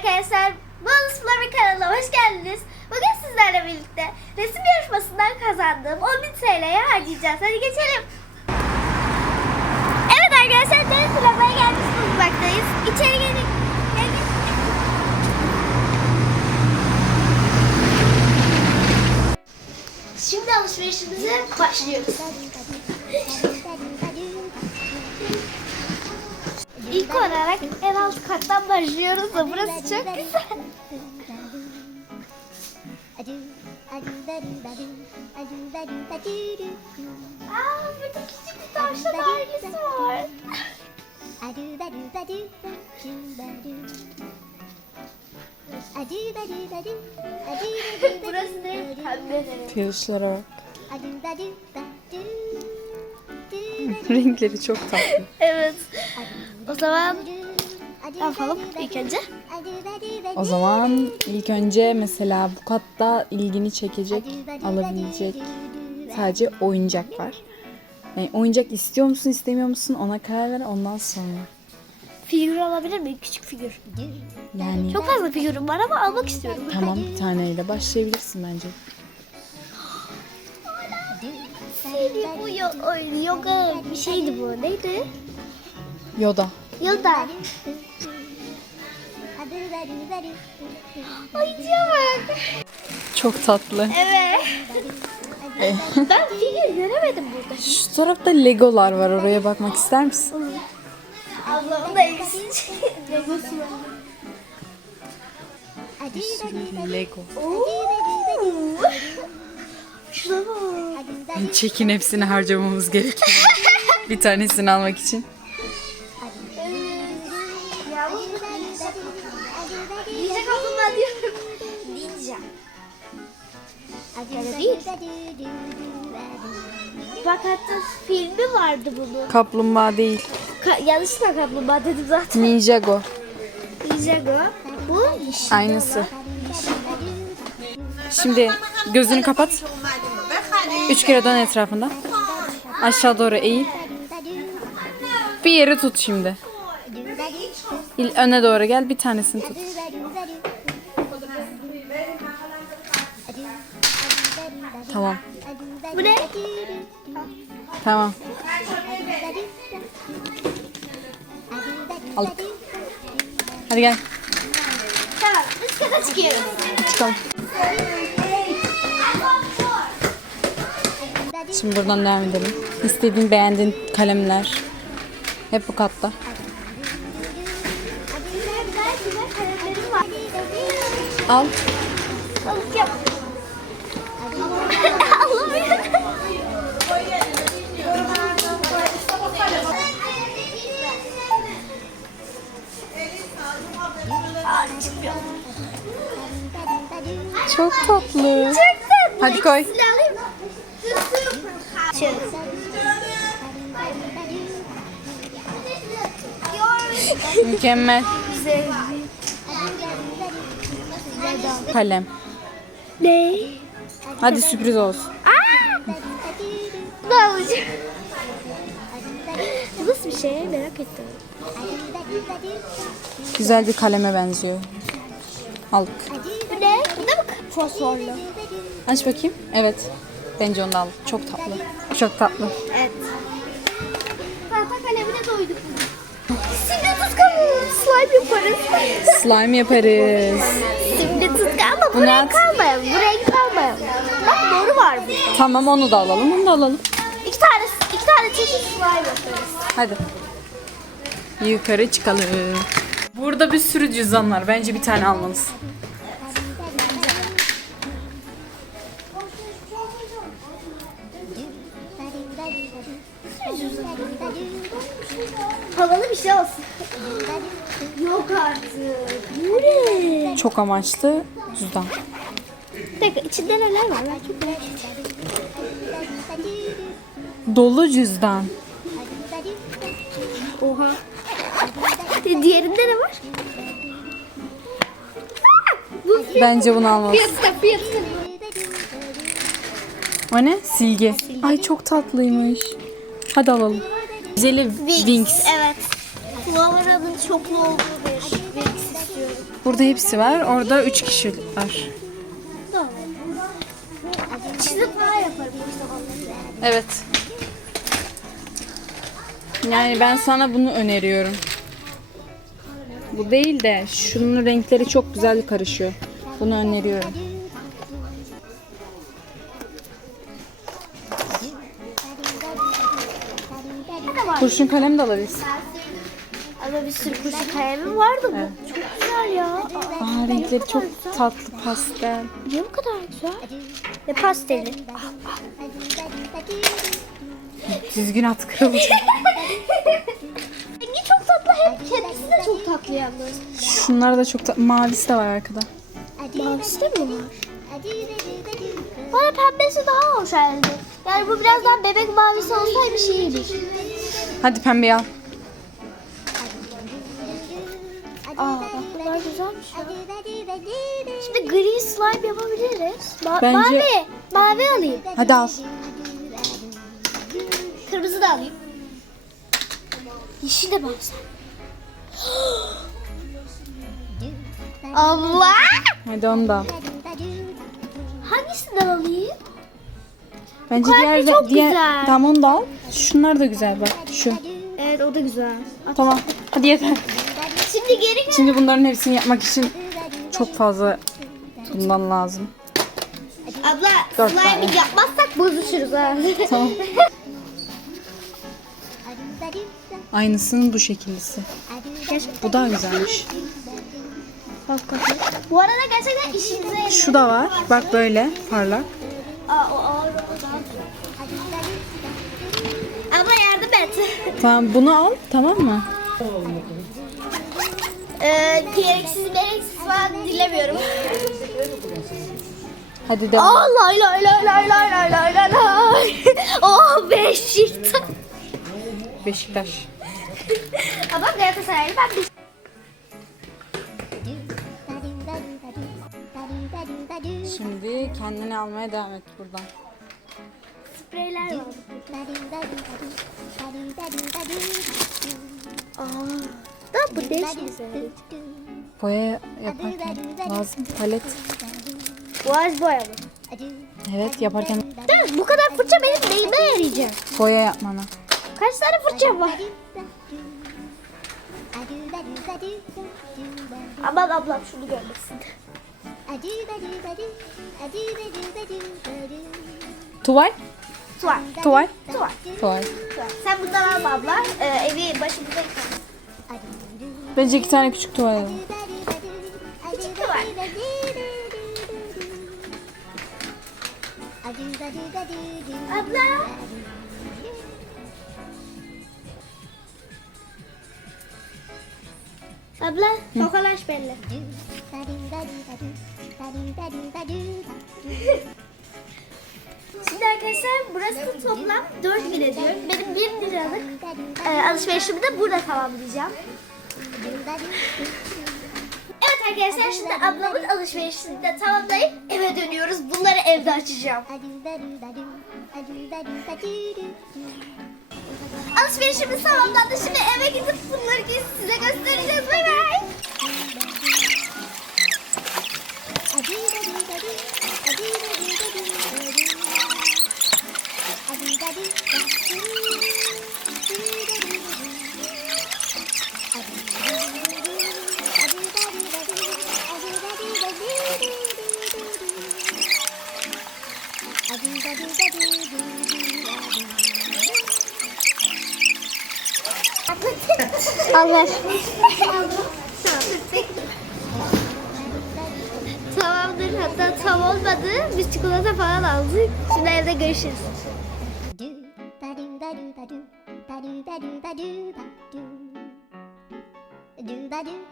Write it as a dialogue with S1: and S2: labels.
S1: arkadaşlar. Bonus Flavi kanalına hoş geldiniz. Bugün sizlerle birlikte resim yarışmasından kazandığım 10.000 TL'ye harcayacağız. Hadi geçelim. Evet arkadaşlar Deniz Flavi'ye gelmiş bulunmaktayız. İçeri. Gelin. Şimdi alışverişimize başlıyoruz. İlk olarak en alt kattan başlıyoruz da burası çok güzel. Aa burada küçük bir tavşan ailesi var. Burası ne? Pembe.
S2: Bak. Renkleri çok tatlı.
S1: Evet. Zaman ne yapalım ilk önce?
S2: O zaman ilk önce mesela bu katta ilgini çekecek, alabilecek sadece oyuncak var. Yani oyuncak istiyor musun, istemiyor musun ona karar ver ondan sonra.
S1: Figür alabilir miyim? Küçük figür.
S2: Yani
S1: Çok fazla figürüm var ama almak istiyorum.
S2: tamam bir taneyle başlayabilirsin bence.
S1: Seni bu yo- yoga bir şeydi bu. Neydi?
S2: Yoda.
S1: Yoga. Oyuncağa bak.
S2: Çok tatlı.
S1: Evet. Ben figür göremedim burada.
S2: Şu tarafta legolar var oraya bakmak ister misin?
S1: Ablamın da ilgisini Legosu var.
S2: Lego.
S1: Şuna bak.
S2: Çekin hepsini harcamamız gerekiyor. bir tanesini almak için.
S1: Öyle değil. Bak hatta filmi vardı bunun.
S2: Kaplumbağa değil.
S1: Ka- yanlışlıkla kaplumbağa dedim zaten.
S2: Ninjago.
S1: Ninjago. Bu yeşil.
S2: Aynısı. Şimdi gözünü kapat. Üç kere dön etrafında. Aşağı doğru eğil. Bir yeri tut şimdi. İl- Öne doğru gel. Bir tanesini tut. Tamam.
S1: Bu ne?
S2: Tamam. Aldık. Hadi gel.
S1: Tamam. Üst kata çıkıyoruz.
S2: Çıkalım. Şimdi buradan devam edelim. İstediğin, beğendiğin kalemler. Hep bu katta. Al.
S1: Alıp yap.
S2: Çok tatlı.
S1: Çok tatlı.
S2: Hadi koy. Mükemmel.
S1: Güzel.
S2: Kalem.
S1: Ne?
S2: Hadi sürpriz olsun.
S1: Aa! Ne? Bu nasıl bir şey? Merak ettim.
S2: Güzel bir kaleme benziyor. Aldık.
S1: Bu ne? Bu da mı fosforlu?
S2: Aç bakayım. Evet. Bence onu al. Çok tatlı. Çok tatlı.
S1: Evet. Tahta kalemine doyduk bugün. Slime yaparız.
S2: Slime yaparız.
S1: Şimdi tutkal ama bu
S2: Bunu
S1: renk
S2: at.
S1: almayalım. Bu renk almayalım. Bak doğru var bu.
S2: Tamam onu da alalım. Onu da alalım.
S1: İki tane, iki tane çeşit slime yaparız.
S2: Hadi. Yukarı çıkalım. Burada bir sürü cüzdan var. Bence bir tane almalısın.
S1: Şey olsun. Yok artık. Ne?
S2: Çok amaçlı cüzdan.
S1: Dakika içinde neler var?
S2: Dolu cüzdan.
S1: Oha. Diğerinde ne var? Bu
S2: Bence bunu almalısın.
S1: fiyatı fiyatı.
S2: O ne? Silgi. Ay çok tatlıymış. Hadi alalım. Güzeli Wings.
S1: Evet. Çoklu olduğu bir Wings istiyorum.
S2: Burada hepsi var. Orada üç kişi var.
S1: Çizip yaparım.
S2: Evet. Yani ben sana bunu öneriyorum. Bu değil de şunun renkleri çok güzel karışıyor. Bunu öneriyorum. Kurşun kalem de alabilirsin.
S1: Ama bir sürü kurşun kalemim vardı bu. Çok güzel ya. Aa,
S2: renkleri çok tatlı pastel.
S1: Niye bu kadar güzel? Ve pasteli.
S2: Düzgün at kırılacak.
S1: Rengi çok tatlı hem kendisi de çok tatlı yalnız.
S2: Şunlar da çok tatlı. Mavisi de var arkada.
S1: Mavisi de mi var? Bana pembesi daha hoş geldi. Yani bu biraz daha bebek mavisi olsaymış iyiymiş.
S2: Hadi pembeyi al.
S1: Aa bak bunlar güzelmiş ya. Şimdi gri slime yapabiliriz. Ma-
S2: Bence-
S1: Mavi. Mavi alayım.
S2: Hadi al.
S1: Kırmızı da alayım. Yeşil de baksana. Allah!
S2: Hadi onu da al.
S1: Hangisinden alayım?
S2: Bence diğer,
S1: çok
S2: diğer
S1: güzel.
S2: tamam onu da al. Şunlar da güzel bak. Şu.
S1: Evet o da güzel.
S2: Tamam. Hadi yeter.
S1: Şimdi geri.
S2: Şimdi bunların hepsini yapmak için çok fazla bundan lazım.
S1: Abla
S2: Dört
S1: slime
S2: tane.
S1: yapmazsak bozuşuruz ha.
S2: Tamam. Aynısının bu şekillisi. Bu daha güzelmiş.
S1: Bu arada gerçekten yarıyor.
S2: Şu da var. Bak böyle parlak.
S1: Aa o ağır. Abla yardım et.
S2: Tamam bunu al tamam mı?
S1: Ee, gereksiz gereksiz falan dilemiyorum.
S2: Hadi devam.
S1: Aa lay lay lay lay lay lay lay lay lay. Oh Beşiktaş.
S2: Beşiktaş.
S1: Ama Galatasaraylı ben bir
S2: Şimdi kendini almaya devam et buradan.
S1: spreyler var. Aa, bu değişik.
S2: Boya yaparken lazım palet.
S1: Bu ağaç boya mı?
S2: Evet yaparken
S1: Değil mi? Bu kadar fırça benim neyime yarayacak?
S2: boya yapmana.
S1: Kaç tane fırça var? Aman ablam şunu görmesin.
S2: Tuval.
S1: Tuval?
S2: Tuval.
S1: Tuval.
S2: Tuval.
S1: Sen bundan alma abla. Ee, evi başımıza yıkar.
S2: Bence iki tane küçük tuval alalım.
S1: Küçük tuval. Abla. Abla, tokalaş benimle. Şimdi arkadaşlar burası toplam 4 bin ediyor. Benim 1 liralık e, alışverişimi de burada tamamlayacağım. Evet arkadaşlar şimdi ablamın alışverişini de tamamlayıp eve dönüyoruz. Bunları evde açacağım. Alışverişimiz tamamlandı. Şimdi eve gidip bunları size göstereceğiz. Bay bay. Ver. Tamamdır. Hatta tam olmadı. Biz çikolata falan aldık. Şimdi evde görüşürüz.
S3: Do da do